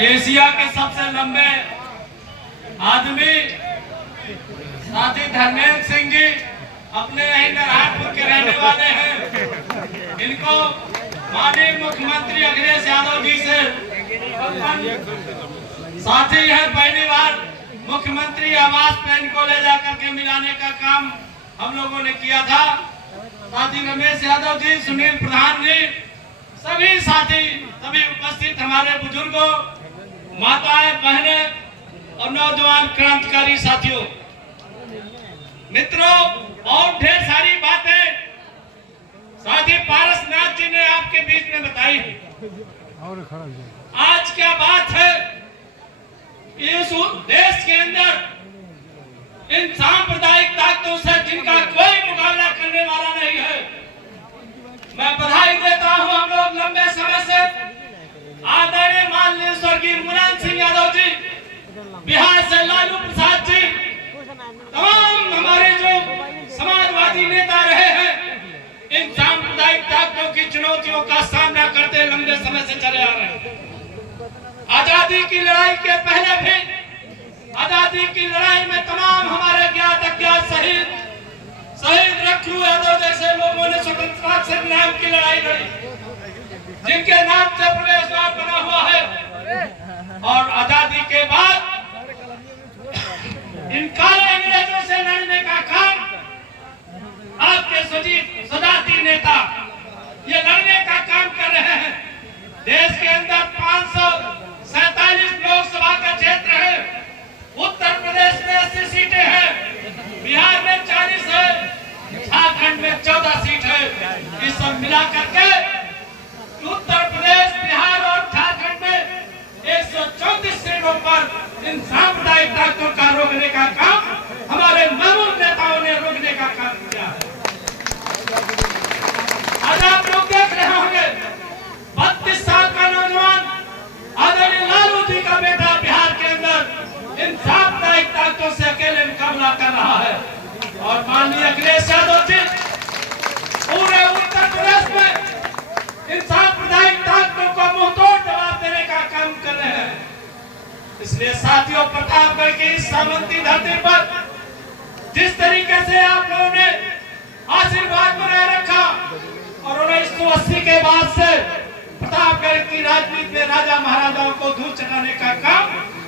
Asia के सबसे लंबे आदमी साथी धर्मेंद्र सिंह जी अपने यही नारायणपुर के रहने वाले हैं। इनको माननीय मुख्यमंत्री अखिलेश यादव जी से साथी है, पहली बार मुख्यमंत्री आवास पे इनको ले जाकर के मिलाने का काम हम लोगों ने किया था। साथी रमेश यादव जी, सुनील प्रधान जी, सभी साथी, सभी उपस्थित हमारे बुजुर्गों, माताएं, बहनें और नौजवान क्रांतिकारी साथियों, मित्रों, और ढेर सारी बातें साथी पारसनाथ जी ने आपके बीच में बताई। आज क्या बात है, इस देश के अंदर इन सांप्रदायिक ताकतों से जिनका कोई मुकाबला करने वाला नहीं है, मैं बधाई देता हूं। हम लोग लंबे समय से आदरणीय माननीय स्वर्गीय मुलायम सिंह यादव जी, बिहार से लालू प्रसाद जी, तमाम हमारे जो समाजवादी नेता रहे हैं, इन सांप्रदायिक ताकतों की चुनौतियों का सामना करते लंबे समय से चले आ रहे हैं। आजादी की लड़ाई के पहले भी, आजादी की लड़ाई में तमाम हमारे ज्ञात अज्ञात शहीद रखू यादव जैसे लोगों ने स्वतंत्रता संग्राम की लड़ाई लड़ी, जिनके नाम से प्रदेश द्वार बना हुआ है। और आजादी के बाद इन काले अंग्रेजों से लड़ने का काम आपके सजाती नेता ये लड़ने का काम कर रहे हैं। देश के अंदर 547 लोकसभा का क्षेत्र है, उत्तर प्रदेश में 80 सीटें हैं, बिहार में 40 है, झारखंड में 14 सीट है। इस सब मिला करके उत्तर प्रदेश, बिहार और झारखंड में 134 सीटों पर इन सांप्रदायिक ताकतों का रोकने का काम हमारे मजबूत नेताओं ने रोकने का काम किया है। आज आप लोग देख रहे होंगे, 32 साल का नौजवान आदरणीय लालू जी का बेटा बिहार के अंदर इन सांप्रदायिक ताकतों से अकेले मुकाबला कर रहा है। और माननीय अखिलेश यादव जी पूरे उत्तर प्रदेश में इन सांप्रदायिक ताकतों को मुंहतोड़ जवाब देने का काम कर रहे हैं। इसलिए साथियों, प्रतापगढ़ की इस सामंती धरती पर जिस तरीके से आप लोगों ने आशीर्वाद बनाए रखा और 1980 के बाद से प्रतापगढ़ की राजनीति में राजा महाराजाओं को धूल चटाने का काम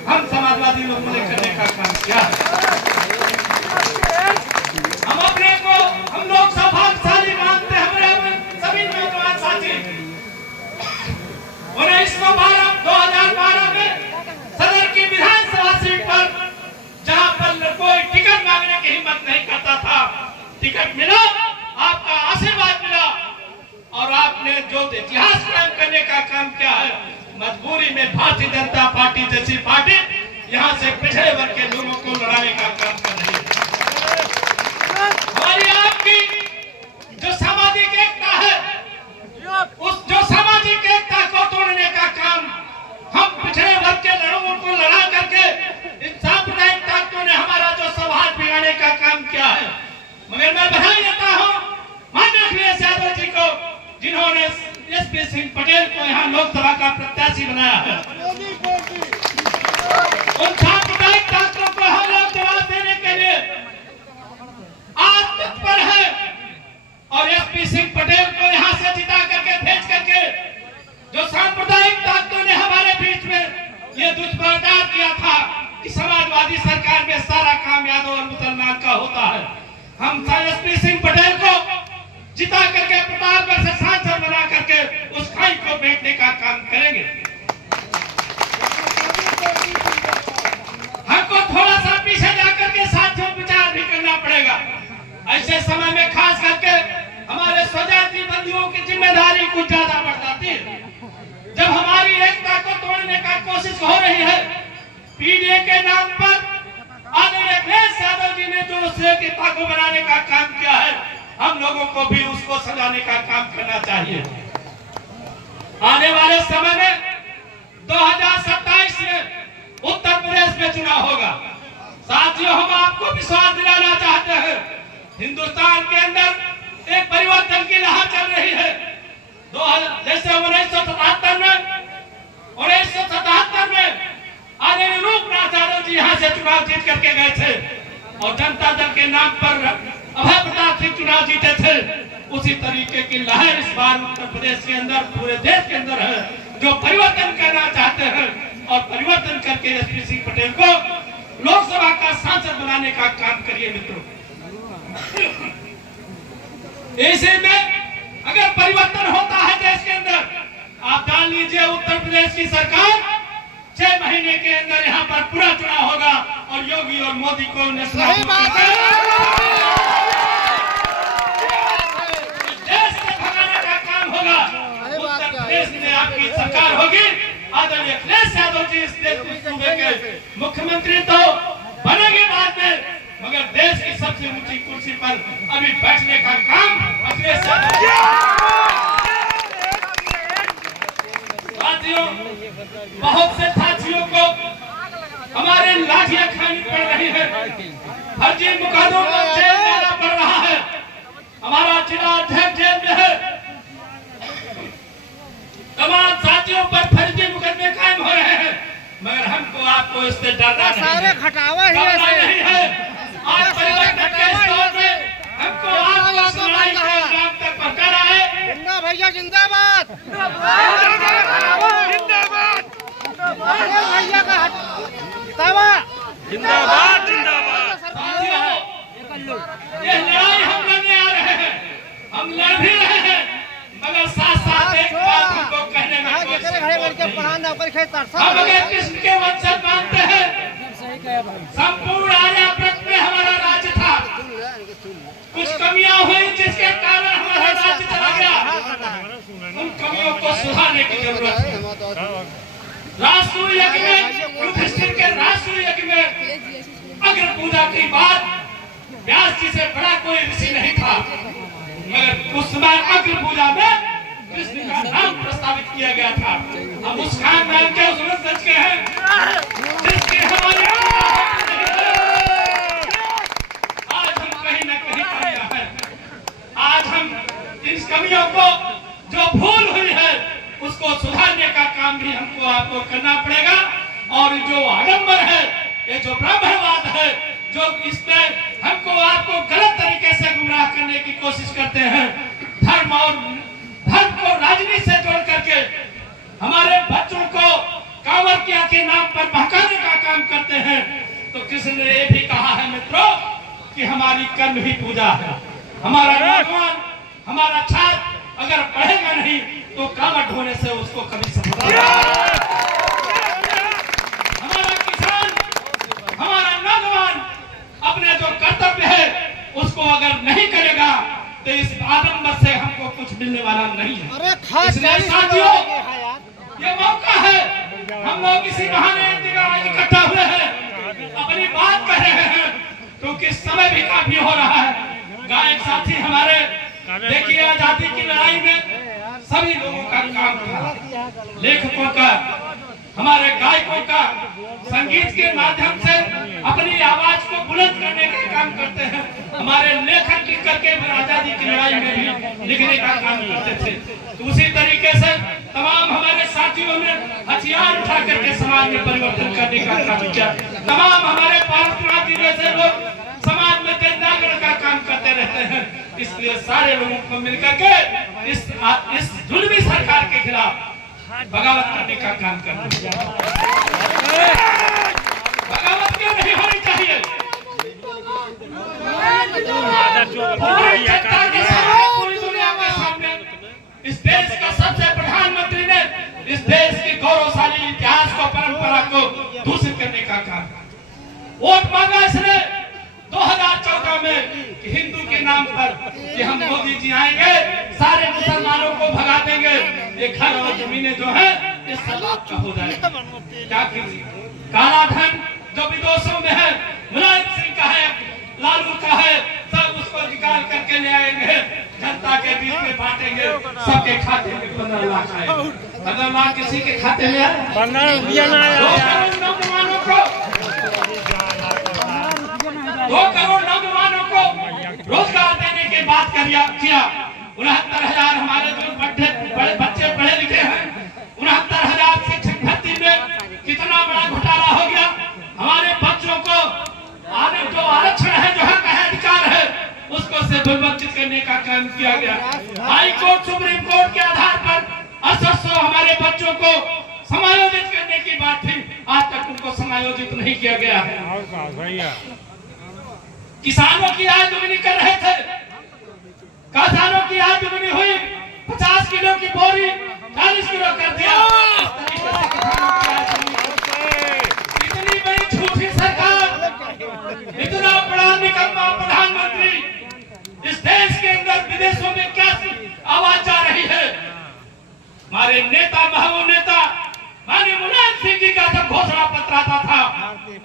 हम समाजवादी लोगों ने करने का काम किया। हम अपने को हम लोग सौभाग्यशाली मानते हैं। हमारे सभी नौजवान साथी 2012 में सदर की विधानसभा सीट पर जहां पर कोई टिकट मांगने की हिम्मत नहीं करता था, टिकट मिला, आपका आशीर्वाद मिला और आपने जो इतिहास कायम करने का काम किया है। मजबूरी में भारतीय जनता पार्टी जैसी पार्टी यहां से पिछड़े वर्ग के लोगों को लड़ाने का काम कर रही है। हमारी आपकी जो सामाजिक एकता है, उस जो सामाजिक एकता को तोड़ने का काम हम पिछड़े वर्ग के लोगों को लड़ा करके इन सांप्रदायिक ताकतों ने हमारा जो सौहार्द बिगाड़ने का काम किया है। मगर मैं बधाई देता हूं माननीय अखिलेश यादव जी को, जिन्होंने एसपी सिंह पटेल को यहाँ लोकसभा का प्रत्याशी बनाया है। उन सांप्रदायिक ताकतों को हम लोग जवाब देने के लिए आज तत्पर है और एसपी सिंह पटेल को यहाँ से जिता करके भेज करके जो सांप्रदायिक ताकतों ने हमारे बीच में ये दुष्प्रचार किया था कि समाजवादी सरकार में सारा काम यादव और मुसलमान का होता है, हम एसपी सिंह पटेल को जिता करके प्रतापगढ़ से सांसद बना करके उस खाई को बेचने का काम करेंगे। हमको थोड़ा सा पीछे जाकर के साथियों विचार भी करना पड़ेगा। ऐसे समय में खास करके हमारे स्वजाति बंधुओं की जिम्मेदारी कुछ ज्यादा बढ़ जाती है। जब हमारी एकता को तोड़ने का कोशिश हो रही है, पीडीए के नाम पर आदरणीय अखिलेश यादव जी ने जो एकता को बनाने का काम किया है, हम लोगों को भी उसको सजाने का काम करना चाहिए। आने वाले समय में 2027 में उत्तर प्रदेश में चुनाव होगा। साथियों, हम आपको विश्वास दिलाना चाहते हैं, हिंदुस्तान के अंदर एक परिवर्तन की लहर चल रही है। जैसे 1977 में चुनाव जीत करके गए थे और जनता दल के नाम पर अभय प्रताप सिंह चुनाव जीते थे, उसी तरीके की लहर इस बार उत्तर प्रदेश के अंदर, पूरे देश के अंदर है, जो परिवर्तन करना चाहते हैं और परिवर्तन करके एसपी सिंह पटेल को लोकसभा का सांसद बनाने का काम करिए मित्रों। ऐसे में अगर परिवर्तन होता है देश के अंदर, आप जान लीजिए उत्तर प्रदेश की सरकार 6 महीने के अंदर यहाँ पर पूरा चुनाव होगा और योगी और मोदी को देश से भगाने का काम होगा। उत्तर प्रदेश में आपकी सरकार होगी, आदरणीय अखिलेश यादव जी इस सूबे के मुख्यमंत्री तो बनेंगे बाद में, मगर देश की सबसे ऊंची कुर्सी पर अभी बैठने का काम अखिलेश साथियों, बहुत से साथियों को हमारे लाठियां खानी पड़ रही है, फर्जी मुकदमों में जेल जाना पड़ रहा है, हमारा जिला अध्यक्ष जेल में है, तमाम साथियों पर फर्जी मुकदमे कायम हो रहे हैं, मगर हमको आपको इससे डरना नहीं है। आज परिवर्तन के इस दौर में हमको आपको सुनाई के काम तक पहुंचाना है। जिंदा भैया जिंदाबाद, जिंदाबाद भैया का जिंदाबाद, जिंदाबाद। साथियों, ये लड़ाई हम लड़ने आ रहे हैं, हम लड़ भी रहे हैं, मगर साथ साथ एक बात हमको कहने में कोशिश हम अगर कृष्ण के वंशज मानते हैं, संपूर्ण आर्यावर्त में हमारा राज्य था, कुछ कमियां हुई जिसके कारण हमारा राज्य चला गया, उन कमियों को सुधारने की जरूरत है। राष्ट्रीय यज्ञ में, युधिष्ठिर के राष्ट्रीय यज्ञ में अग्र पूजा की बात व्यास जी से बड़ा कोई ऋषि नहीं था, मगर उस समय अग्र पूजा में कृष्ण का नाम प्रस्तावित किया गया था। हम उस खानदान के उस वंशज के हैं जिसकी हमारी आज हम कहीं न कहीं कमियां हैं। आज हम इन कमियों को जो भूल हुई है उसको सुधारने का काम भी हमको आपको करना पड़ेगा। और जो आडंबर है, ये जो ब्राह्मणवाद है, जो इसमें हमको आपको गलत तरीके से गुमराह करने की कोशिश करते हैं, धर्म को राजनीति से जोड़ करके हमारे बच्चों को कांवड़िया के नाम पर बहकाने का काम करते हैं, तो किसी ने ये भी कहा है मित्रों कि हमारी कर्म ही पूजा है। हमारा नौजवान, हमारा छात्र अगर पढ़ेगा नहीं तो कांवड़ ढोने से उसको कभी सफलता, हमारा किसान, हमारा नौजवान अपने जो कर्तव्य है उसको अगर नहीं करेगा तो इस आडंबर से हमको कुछ मिलने वाला नहीं है। इसलिए साथियों, ये मौका है, हम लोग इसी बहाने इकट्ठा हुए हैं, अपनी बात कह रहे हैं, क्योंकि समय भी काफी हो रहा है। गायक साथी हमारे, देखिए आजादी की लड़ाई में सभी लोगों का काम था, लेखकों का, हमारे गायकों का संगीत के माध्यम से अपनी आवाज को बुलंद करने का काम करते हैं। हमारे लेखक लिख करके आजादी की लड़ाई में भी लिखने का काम करते थे। तो उसी तरीके से तमाम हमारे साथियों ने हथियार उठा करके समाज में परिवर्तन करने का काम किया। तमाम हमारे पार्टी जैसे लोग समाज में जन जागरण का काम करते रहते हैं। इसलिए सारे लोगों को मिलकर के इस जुल्मी सरकार के खिलाफ बगावत करने का काम करना है। बगावत क्यों नहीं होनी चाहिए? पूरी दुनिया के सामने इस देश का सबसे प्रधानमंत्री ने इस देश की गौरवशाली इतिहास को, परंपरा को दूषित करने का काम। वोट मांगा इसने 2014 में कि हिंदू के नाम पर कि हम मोदी जी आएंगे, सारे मुसलमानों को भगा देंगे, ये घर और जमीनें जो है ये सब आपका हो जाएगा। क्या कीजिए, काला धन जो विदेशों में है, मुलायम सिंह का है, लालू का है, सब उसको निकाल करके ले आएंगे, जनता के बीच में बांटेंगे, सबके खाते में 15 लाख आएगा। 15 लाख किसी के खाते में है? 15 नौजवानों को 2 करोड़ नौजवानों को रोजगार देने की बात किया। 69,000 हमारे जो बच्चे पढ़े लिखे हैं, 69,000 शिक्षक भर्ती में कितना बड़ा घोटाला हो गया। हमारे बच्चों को काम किया गया। हाई कोर्ट सुप्रीम कोर्ट के आधार पर 800 हमारे बच्चों को समायोजित करने की बात थी, आज तक उनको समायोजित नहीं किया गया है। किसानों की आय दुगनी कर रहे थे, किसानों की आय दुगनी हुई, 50 किलो की बोरी 40 किलो कर दिया। इतनी बड़ी झूठी सरकार, इतना बड़ा निकम्मा प्रधानमंत्री इस देश के अंदर विदेशों में क्या आवाज जा रही है। हमारे नेता महबूब नेता माननीय मुलायम सिंह जी का जब घोषणा पत्र आता था,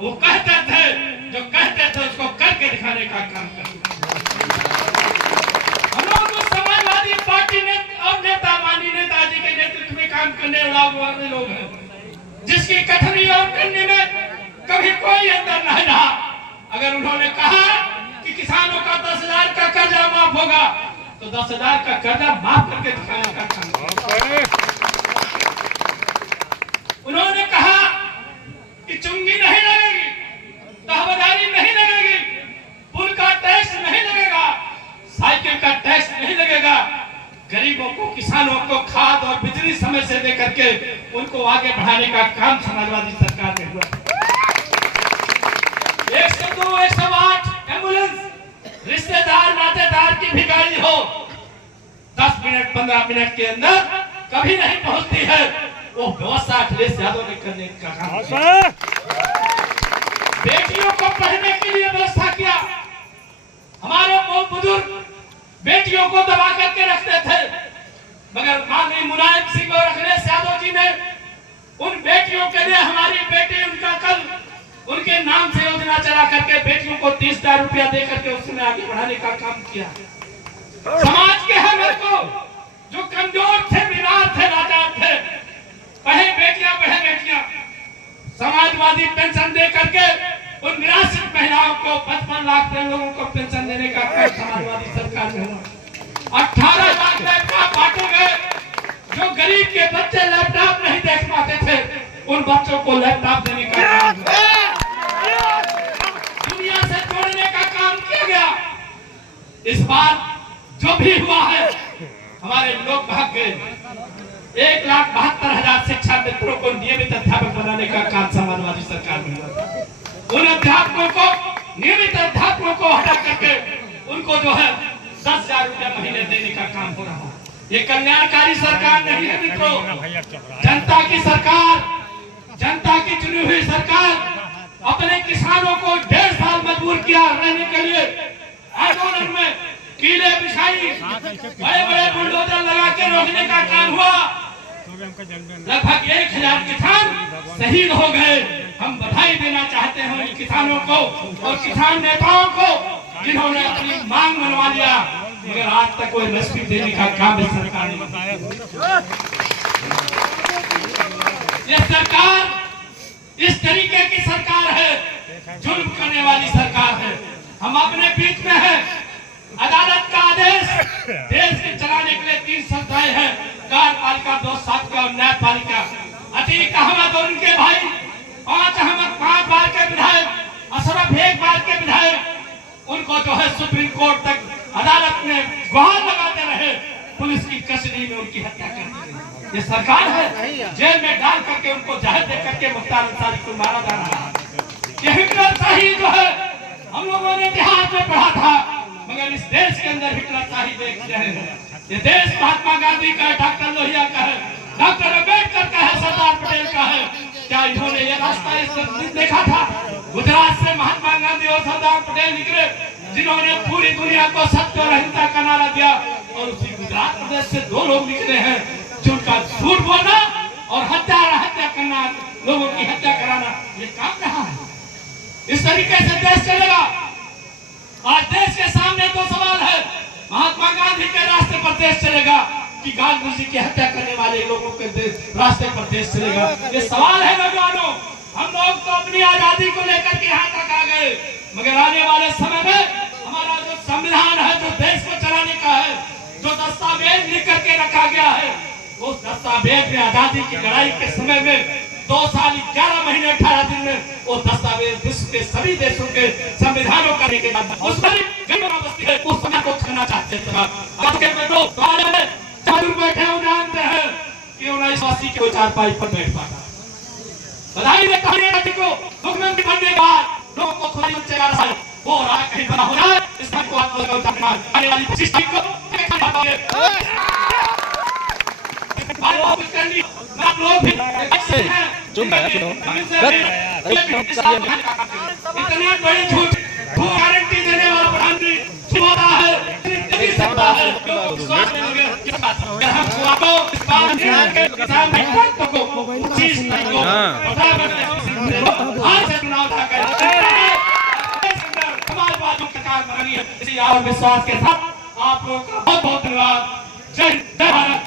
वो कहते थे, जो कहते थे उसको करके दिखाने का काम करते। हम लोग समाजवादी पार्टी ने और नेता माननीय नेताजी के नेतृत्व में काम करने वाले लोग हैं, जिसकी कथनी और करने में कभी कोई अंतर नहीं रहा। अगर उन्होंने कहा कि किसानों का 10,000 का कर्जा माफ होगा, तो 10,000 का कर्जा माफ करके दिखाने का काम। उन्होंने कहा कि चुंगी नहीं लगेगी, तहबदारी नहीं लगेगी, पुल का टैक्स नहीं लगेगा, साइकिल का टैक्स नहीं लगेगा, गरीबों को किसानों को खाद और बिजली समय से दे करके उनको आगे बढ़ाने का काम समाजवादी सरकार ने हुआ। 102, 108 एम्बुलेंस रिश्तेदार नातेदार की भी गाड़ी हो, 10 मिनट 15 मिनट के अंदर कभी नहीं पहुंचती है। वो व्यवस्था अखिलेश यादव ने करने का काम किया। बेटियों को पढ़ने के लिए व्यवस्था किया। हमारे बुजुर्ग बेटियों को दबा करके रखते थे, मगर माननीय मुलायम सिंह और अखिलेश यादव जी ने उन बेटियों के लिए हमारी बेटी उनका कल उनके नाम से योजना चला करके बेटियों को 30,000 रुपया दे करके उसमें आगे बढ़ाने का काम किया। समाज के हर को जो कमजोर थे, बीमार थे, लाचार थे, पढ़े बेटियां, समाजवादी पेंशन दे करके उन निराश्रित महिलाओं को 55 लाख लोगों को पेंशन देने का काम समाजवादी सरकार ने हुआ। 18 लाख लैपटॉप बांटे गए। जो गरीब के बच्चे लैपटॉप नहीं देख पाते थे, उन बच्चों को लैपटॉप देने का काम हुआ। दुनिया से जोड़ने का काम किया गया। इस बार जो भी हुआ है, हमारे लोग भाग गए। 1,72,000 शिक्षा मित्रों को नियमित अध्यापक बनाने का काम समाजवादी सरकार ने हुआ। उन अध्यापकों को, नियमित अध्यापकों को हटा करके उनको जो है 10,000 रुपया महीने देने का काम हो रहा है। ये कल्याणकारी सरकार नहीं है मित्रों, जनता की सरकार, जनता की चुनी हुई सरकार अपने किसानों को 1.5 साल मजबूर किया रहने के लिए। आंदोलन में कीले बिछाई, बड़े बड़े बुलडोजर लगा के रोकने का काम हुआ। लगभग 1,000 किसान शहीद हो गए। हम बधाई देना चाहते हैं उन किसानों को और किसान नेताओं को जिन्होंने अपनी मांग मनवा लिया, मगर आज तक कोई एमएसपी देने का काम इस सरकार ने बताया। ये सरकार इस तरीके की सरकार है, जुल्म करने वाली सरकार है। हम अपने बीच में है। अदालत का आदेश, देश के चलाने के लिए 3 संस्थाएं हैं, कार्यपालिका, 2 शासकीय और न्यायपालिका। अतीक अहमद और उनके भाई 5 बार के विधायक, अशरफ 1 बार के विधायक, उनको जो है सुप्रीम कोर्ट तक अदालत में गुहार लगाते रहे, पुलिस की कस्टडी में उनकी हत्या कर दी। ये सरकार है, जेल में डाल करके उनको जहर दे करके मुख्तार अंसारी को मारा जा रहा है। ये हिटलरशाही जो है, हम लोगों ने इतिहास में पढ़ा था, मगर इस देश के अंदर हिटलरशाही देख रहे हैं। ये देश महात्मा गांधी का है, डॉक्टर लोहिया का है, डॉक्टर अम्बेडकर का है, सरदार पटेल का है। क्या इन्होंने ये रास्ता देखा था? गुजरात से महात्मा गांधी और सरदार पटेल निकले, जिन्होंने पूरी दुनिया को सत्य और अहिंसा का नारा दिया, और उसी गुजरात प्रदेश से 2 लोग निकले हैं जिनका झूठ बोलना और हत्या करना, लोगों की हत्या कराना, ये काम रहा है। इस तरीके से देश चलेगा। आज देश के सामने 2 सवाल है। महात्मा गांधी के रास्ते पर देश चलेगा कि गांधी जी की हत्या करने वाले लोगों के रास्ते पर देश चलेगा? ये सवाल है नौजवानों। हम लोग तो अपनी आजादी को लेकर के यहाँ तक आ गए, मगर आने वाले समय में हमारा जो संविधान है, जो देश को चलाने का है, जो दस्तावेज लिख करके रखा गया है, उस दस्तावेज में आजादी की लड़ाई के समय में 2 साल 11 महीने 18 दिन में वो दस्तावेज विश्व के सभी देशों के संविधानों का लेके उस पर उस समय को छीनना चाहते थे। आज के लोग बैठे हो जानते हैं कि 1980 के 4 पर बैठ पाता। बधाई देता हूं पार्टी को मुख्यमंत्री बनने के बाद लोगों को खुद ही ऊंचे कर रहा है वो राह कहीं बना हो जाए इस बात को आप लोग उतारना आने वाली 25 तारीख को वापस करनी आप लोग भी चुप है सुनो इतना बड़ी झूठ गारंटी देने वाला प्रधानमंत्री होता है विश्वास में लगे हम आपको इस बात के किसान को चीज को आज से चुनाव था कर समाज बाजू सरकार बनानी है इसी और विश्वास के साथ आप लोगों का बहुत बहुत धन्यवाद। जय भारत।